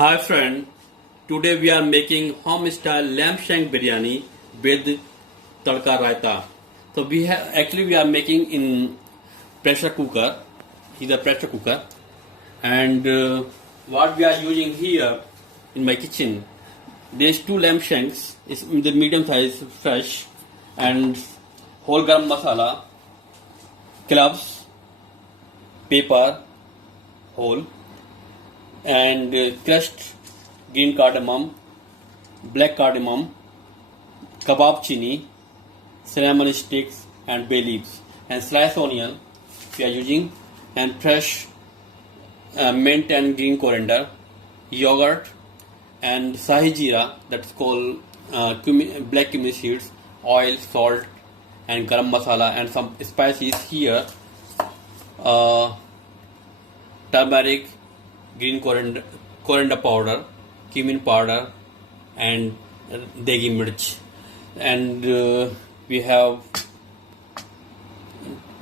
Hi friend, today we are making home style lamb shank biryani with tadka raita. So we are making in pressure cooker. Is a pressure cooker, and what we are using here in my kitchen, there's two lamb shanks. It's in the medium size, fresh, and whole garam masala, cloves, pepper, whole, and crushed green cardamom, black cardamom, kebab chini, cinnamon sticks, and bay leaves, and sliced onion we are using, and fresh mint and green coriander, yogurt, and sahi jeera, that's called black cumin seeds, oil, salt, and garam masala, and some spices here, turmeric, green coriander powder, cumin powder, and degi mirch, and we have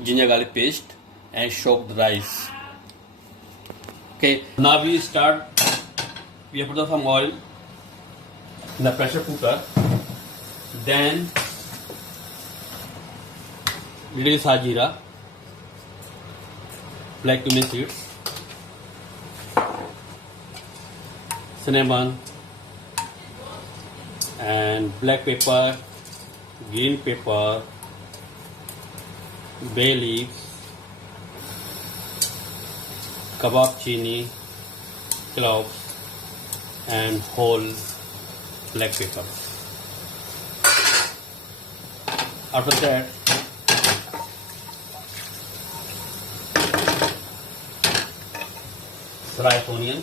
ginger garlic paste and soaked rice. Okay, now we start. We have put some oil in the pressure cooker. Then little sajira, black cumin seeds, cinnamon, and black pepper, green pepper, bay leaves, kebab chini, cloves, and whole black pepper. After that, sliced onion,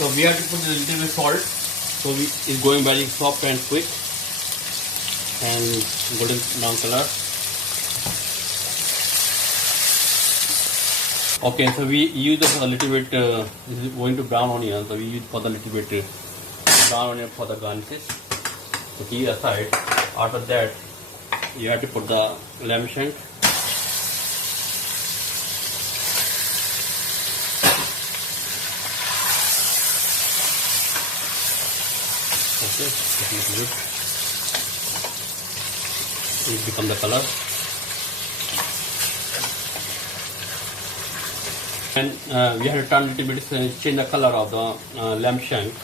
so we have to put a little bit salt, so it's going very soft and quick and golden brown color. Okay, so we use a little bit, this is going to brown onion, so we use for the little bit brown onion for the garnishes. So keep aside. After that, you have to put the lamb shank. Okay, just a little bit. It become the color. And we have to turn a little bit, change the color of the lamb shank.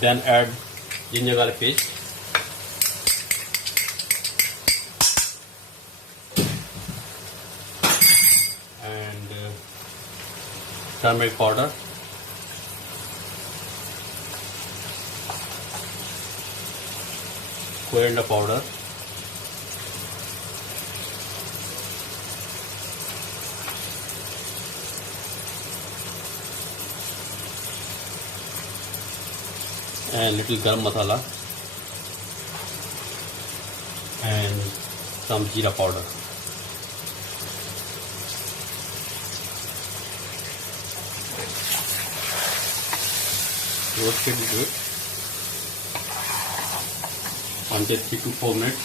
Then add ginger garlic paste. And turmeric powder. Coriander powder, and little garam masala, and some jeera powder. Roast it good until 3 to 4 minutes.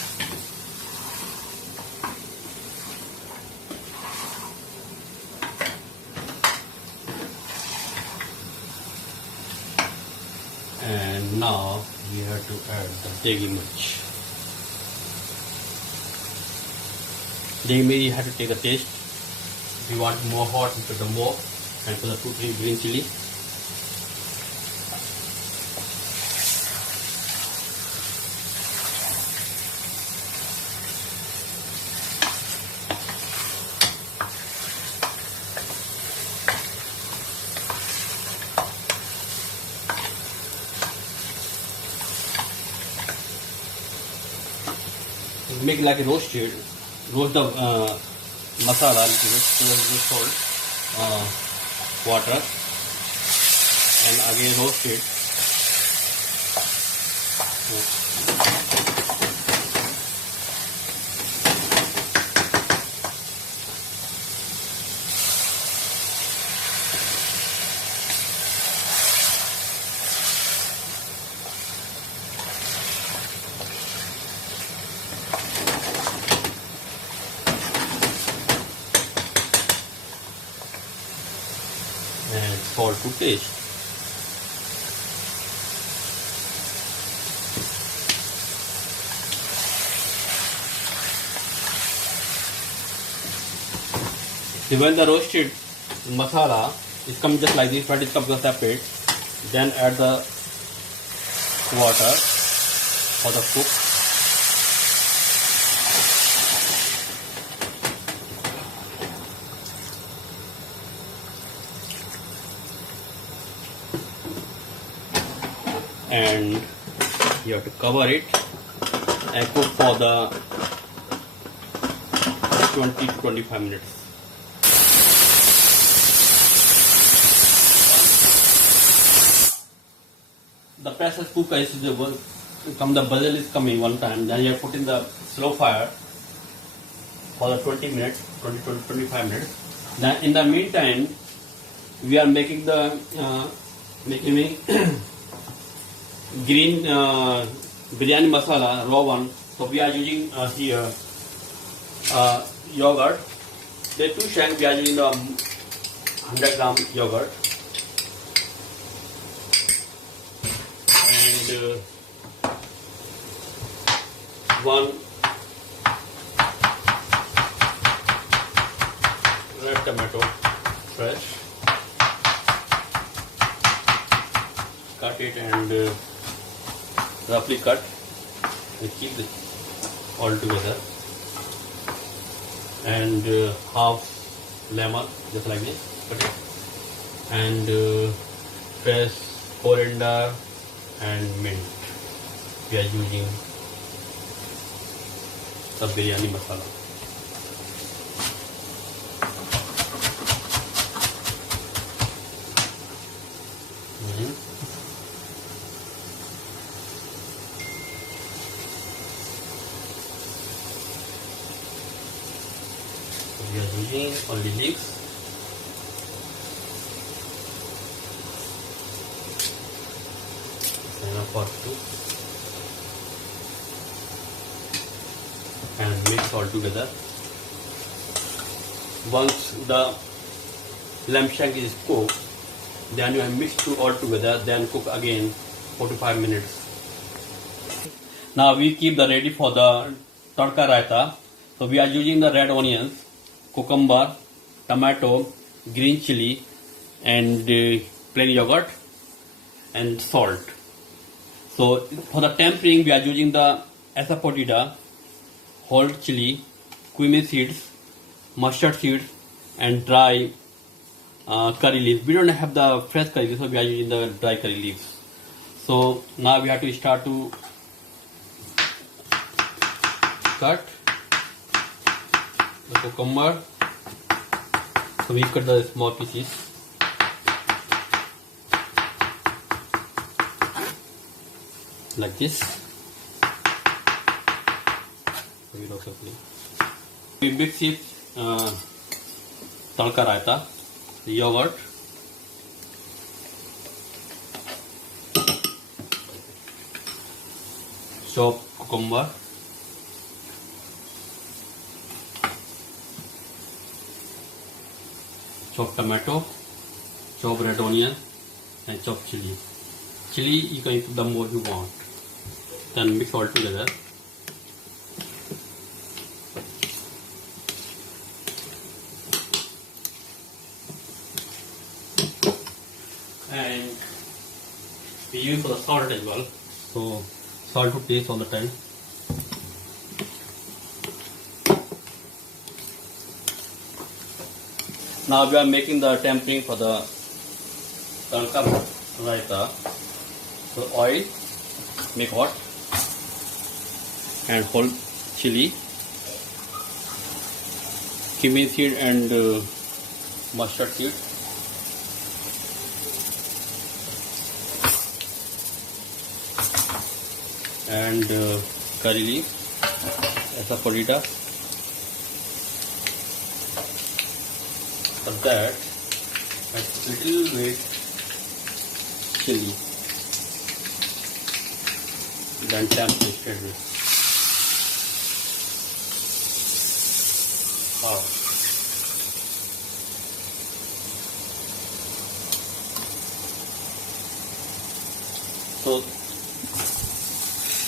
And now we have to add the degi mirch. Degi mirch you have to take a taste. If you want more hot, you put the more, and put the 2-3 green chili. Make like a roast the masala a little bit, so salt, water and again roast it. And salt to taste. So when the roasted masala is coming just like this, but it comes separate, then add the water for the cook. And you have to cover it and cook for the 20 to 25 minutes. The pressure cooker is the bubble is coming one time, then you have to put in the slow fire for the 20 minutes, 20 to 25 minutes. Then in the meantime, we are making the green biryani masala, raw one. So we are using here yogurt. The 2 shank we are using the 100 gram yogurt and 1 red tomato fresh. Cut it and roughly cut and keep it all together, and half lemon just like this, cut it, and fresh coriander and mint. We are using the biryani masala. We are using only leaves. Enough for 2 and mix all together. Once the lamb shank is cooked, then you have mixed all together, then cook again 4 to 5 minutes. Now we keep the ready for the tadka raita. So we are using the red onions, cucumber, tomato, green chili, and plain yogurt and salt. So for the tempering, we are using the asafoetida, whole chili, cumin seeds, mustard seeds, and dry curry leaves. We don't have the fresh curry leaves, so we are using the dry curry leaves. So now we have to start to cut the cucumber. So we cut the small pieces. Like this. We mix it tadka raita, the yogurt, chopped cucumber, chopped tomato, chopped red onion, and chopped chili. Chili you can put the more you want. Then mix all together. And we use for the salt as well. So salt to taste all the time. Now we are making the tempering for the tadka raita. So oil, make hot, and whole chili, cumin seed and mustard seed, and curry leaf as a paprika. For that, add little bit chili, then tap tasted with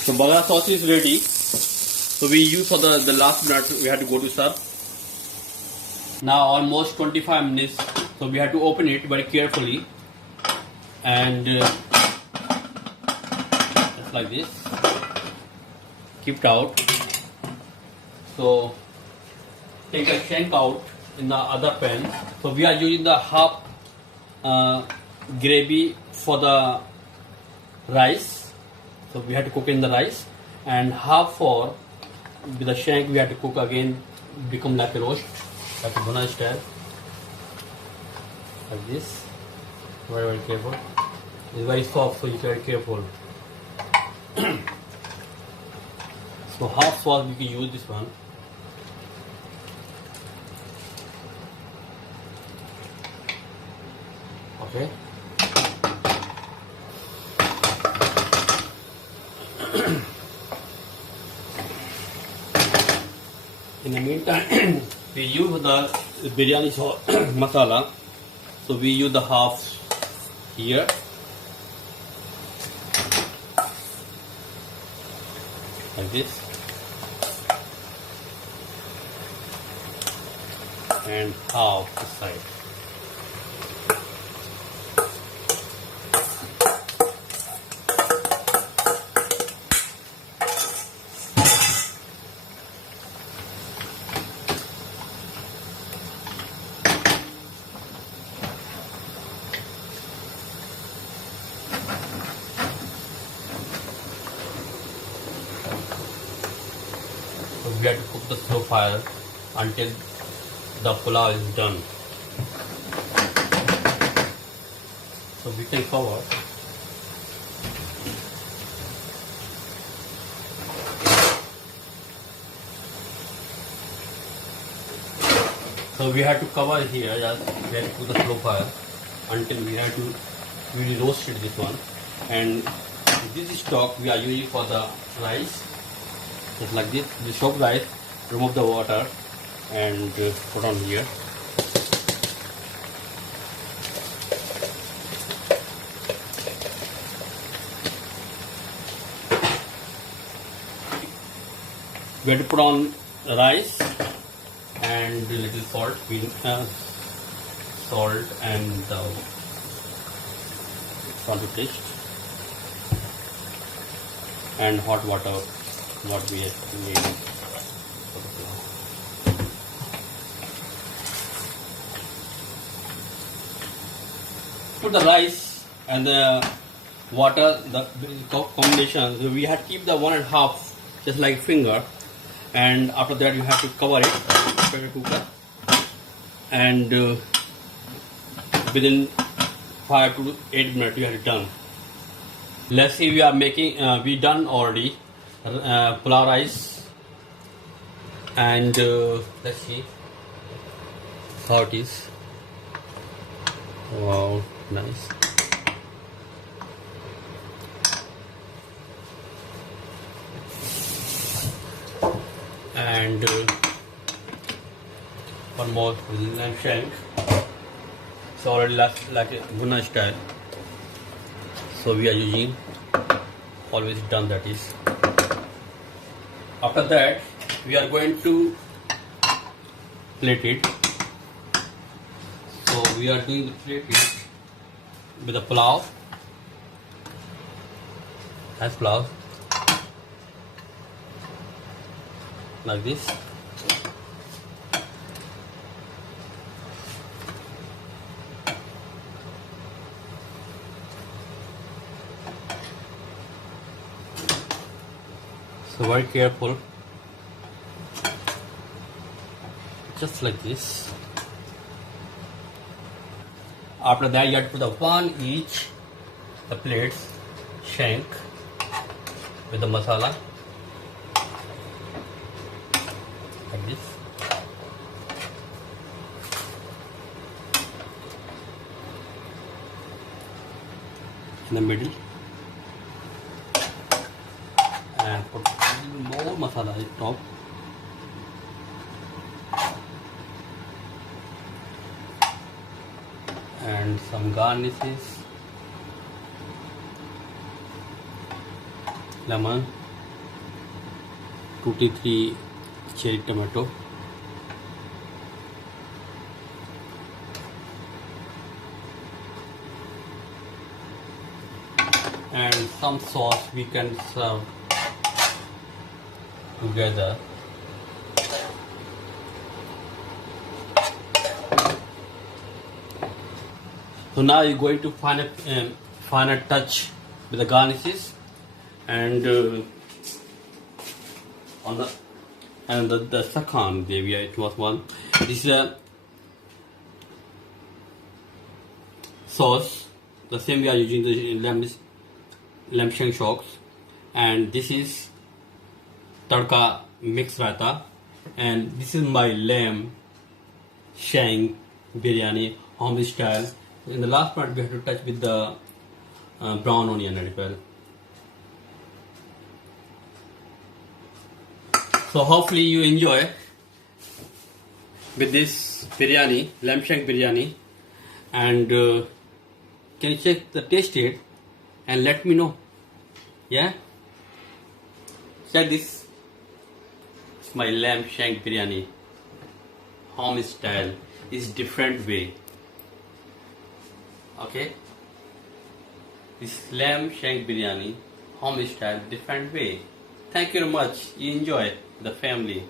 So bagara sauce is ready. So we use for the last minute we have to go to serve. Now almost 25 minutes. So we have to open it very carefully and just like this. Keep it out. So take a shank out in the other pan. So we are using the half gravy for the rice. So we have to cook in the rice, and half for with the shank we have to cook again, become like a roast, like a bhuna style, like this. Very careful. It's very soft, so you very careful. So half sauce we can use this one. Okay. In the meantime, we use the biryani sauce masala. So we use the half here. Like this. And half this side. So we have to cook the slow fire until the pulao is done. So we can cover. So we have to cover here, just we have to put the slow fire until we have to really roast it, this one. And this stock we are using for the rice. Just like this, the soaked rice, remove the water and put on here. We have to put on rice and a little salt, salt and salt to taste, and hot water. What we have made for the pulao. Put the rice and the water, the combination. So we have to keep the 1.5 just like finger, and after that you have to cover it, pressure cooker, and within 5 to 8 minutes you have it done. Let's see, we are making. We done already. Pulao rice, and let's see how it is. Wow, nice. And one more lamb shank. It's already like a bhuna style, so we are using always done, that is. After that, we are going to plate it. So we are doing the plating with the pulao. As pulao, like this. So very careful, just like this. After that, you have to put the one each the plates, shank, with the masala like this. In the middle, and put a little more masala at top. And some garnishes, lemon, 2 to 3 cherry tomato, and some sauce we can serve together. So now you're going to final touch with the garnishes, and on the second day it was one. This is a sauce. The same we are using the lamb shank shocks, and this is tadka mixed raita, and this is my lamb shank biryani home style. In the last part we have to touch with the brown onion as well. So hopefully you enjoy with this biryani, lamb shank biryani, and can you check the taste it and let me know? Yeah, check this. It's my lamb shank biryani, home style. It's different way. Okay, this lamb shank biryani, home style, different way. Thank you very much. You enjoy the family.